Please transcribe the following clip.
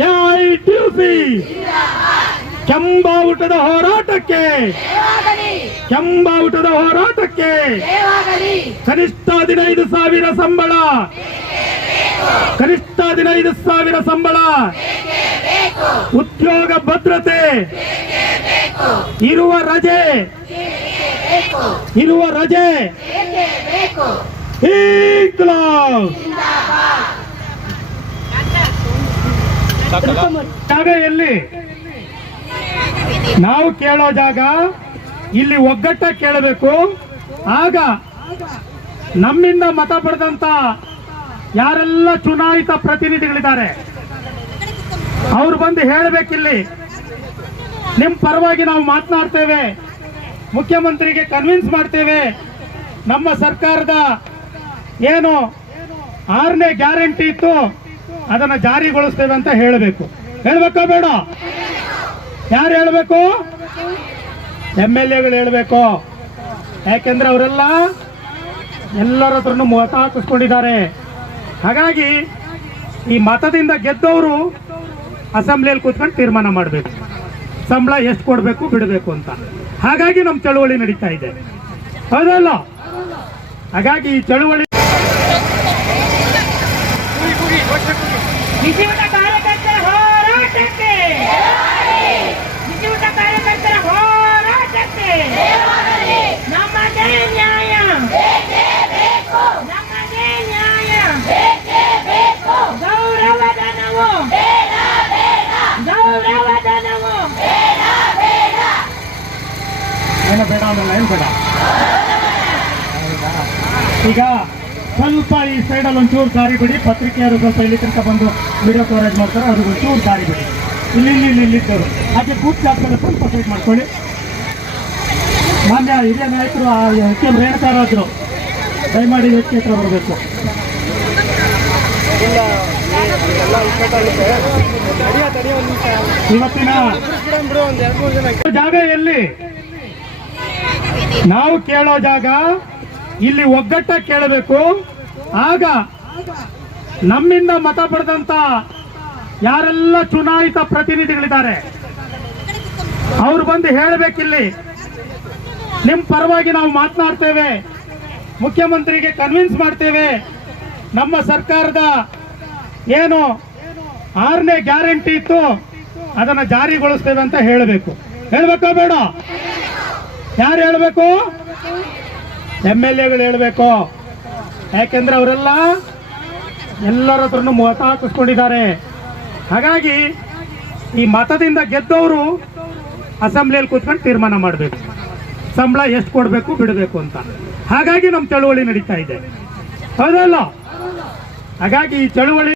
AITUC ಕೆಂಬಾವುಟದ ಹೋರಾಟಕ್ಕೆ. ಕೆಂಬಾವುಟದ ಹೋರಾಟಕ್ಕೆ. ಕನಿಷ್ಠ ಹದಿನೈದು ಸಾವಿರ ಸಂಬಳ. ಕನಿಷ್ಠ ಹದಿನೈದು ಸಾವಿರ ಸಂಬಳ. ಉದ್ಯೋಗ ಭದ್ರತೆ. ಇರುವ ರಜೆ. ಇರುವ ರಜೆ. ಇನ್ಕ್ಲಾಬ್ ಜಾಗ ಎಲ್ಲಿ ನಾವು ಕೇಳೋ ಜಾಗ ಇಲ್ಲಿ ಒಗ್ಗಟ್ಟ ಕೇಳಬೇಕು. ಆಗ ನಮ್ಮಿಂದ ಮತ ಪಡೆದಂತ ಯಾರೆಲ್ಲ ಚುನಾಯಿತ ಪ್ರತಿನಿಧಿಗಳಿದ್ದಾರೆ ಅವ್ರು ಬಂದು ಹೇಳಬೇಕಿಲ್ಲಿ. ನಿಮ್ ಪರವಾಗಿ ನಾವು ಮಾತನಾಡ್ತೇವೆ. ಮುಖ್ಯಮಂತ್ರಿಗೆ ಕನ್ವಿನ್ಸ್ ಮಾಡ್ತೇವೆ. ನಮ್ಮ ಸರ್ಕಾರದ ಏನು ಆರನೇ ಗ್ಯಾರಂಟಿ ಇತ್ತು ಅದನ್ನ ಜಾರಿಗೊಳಿಸ್ತೇವೆ ಅಂತ ಹೇಳಬೇಕು. ಹೇಳ್ಬೇಕ ಬೇಡ? ಯಾರು ಹೇಳಬೇಕು? ಎಂ ಎಲ್ ಎಗಳು ಹೇಳ್ಬೇಕು. ಯಾಕೆಂದ್ರೆ ಅವರೆಲ್ಲ ಎಲ್ಲರ ಹತ್ರನು ಮತ ಹಾಕಿಸ್ಕೊಂಡಿದ್ದಾರೆ. ಹಾಗಾಗಿ ಈ ಮತದಿಂದ ಗೆದ್ದವರು ಅಸೆಂಬ್ಲಿಯಲ್ಲಿ ಕೂತ್ಕೊಂಡು ತೀರ್ಮಾನ ಮಾಡಬೇಕು. ಸಂಬಳ ಎಷ್ಟು ಕೊಡಬೇಕು, ಬಿಡಬೇಕು ಅಂತ. ಹಾಗಾಗಿ ನಮ್ಮ ಚಳುವಳಿ ನಡೀತಾ ಇದೆ. ಹೌದಲ್ಲ? ಹಾಗಾಗಿ ಈ ಚಳುವಳಿ ಬಿಸಿಯೂಟ ಕಾರ್ಯಕರ್ತರ ಹೋರಾಟಕ್ಕೆ. ಬಿಸಿಯೂಟ ಕಾರ್ಯಕರ್ತರ ಹೋರಾಟಕ್ಕೆ. ನಮ್ಮದೇ ನ್ಯಾಯ. ನಮ್ಮದೇ ನ್ಯಾಯ. ಗೌರವಧನವು. ಗೌರವಧನವು. ಏನು ಬೇಡ ಅನ್ನಲ್ಲ ಏನು ಬೇಡ. ಹೌದಾ? ಈಗ ಸ್ವಲ್ಪ ಈ ಸೈಡಲ್ಲಿ ಒಂಚೂರು ದಾರಿ ಬಿಡಿ. ಪತ್ರಿಕೆಯವರು ಸ್ವಲ್ಪ ಇಲ್ಲಿ ತನಕ ಬಂದು ವಿಡಿಯೋ ಕವರೇಜ್ ಮಾಡ್ತಾರೆ, ಅವ್ರಿಗೆ ಒಂಚೂರು ದಾರಿ ಬಿಡಿ. ಇಲ್ಲಿ ಇಲ್ಲಿ ಇಲ್ಲಿ ಇಲ್ಲಿದ್ದರು ಹಾಗೆ ಬೂತ್ ಜಾಗದಲ್ಲಿ ಸ್ವಲ್ಪ ಸೈಟ್ ಮಾಡ್ಕೊಳ್ಳಿ. ಮಾನ್ಯ ಹಿರಿಯ ನಾಯಕರು ಎಚ್ ಎಂ ರೇಣುಕಾರಾದ್ರು ದಯಮಾಡಿ ವ್ಯಕ್ತಿ ಹತ್ರ ಬರಬೇಕು. ಇವತ್ತಿನ ಜಾಗ ಎಲ್ಲಿ? ನಾವು ಕೇಳೋ ಜಾಗ ಇಲ್ಲಿ ಒಗ್ಗಟ್ಟ ಕೇಳಬೇಕು. ಆಗ ನಮ್ಮಿಂದ ಮತ ಪಡೆದಂತ ಯಾರೆಲ್ಲ ಚುನಾಯಿತ ಪ್ರತಿನಿಧಿಗಳಿದ್ದಾರೆ, ಅವ್ರು ಬಂದು ಹೇಳಬೇಕಿಲ್ಲಿ. ನಿಮ್ ಪರವಾಗಿ ನಾವು ಮಾತನಾಡ್ತೇವೆ, ಮುಖ್ಯಮಂತ್ರಿಗೆ ಕನ್ವಿನ್ಸ್ ಮಾಡ್ತೇವೆ, ನಮ್ಮ ಸರ್ಕಾರದ ಏನು ಆರನೇ ಗ್ಯಾರಂಟಿ ಇತ್ತು ಅದನ್ನ ಜಾರಿಗೊಳಿಸ್ತೇವೆ ಅಂತ ಹೇಳಬೇಕು. ಹೇಳ್ಬೇಕಾ ಬೇಡ? ಯಾರು ಹೇಳ್ಬೇಕು? ಎಂ ಎಲ್ ಎಗಳು ಹೇಳ್ಬೇಕು. ಯಾಕೆಂದ್ರೆ ಅವರೆಲ್ಲ ಎಲ್ಲರ ಹತ್ರನು ಮತ ಹಾಕಿಸ್ಕೊಂಡಿದ್ದಾರೆ. ಹಾಗಾಗಿ ಈ ಮತದಿಂದ ಗೆದ್ದವರು ಅಸೆಂಬ್ಲಿಯಲ್ಲಿ ಕೂತ್ಕೊಂಡು ತೀರ್ಮಾನ ಮಾಡಬೇಕು. ಸಂಬಳ ಎಷ್ಟು ಕೊಡಬೇಕು, ಬಿಡಬೇಕು ಅಂತ. ಹಾಗಾಗಿ ನಮ್ಮ ಚಳುವಳಿ ನಡೀತಾ ಇದೆ. ಹೌದಲ್ಲ? ಹಾಗಾಗಿ ಈ ಚಳುವಳಿ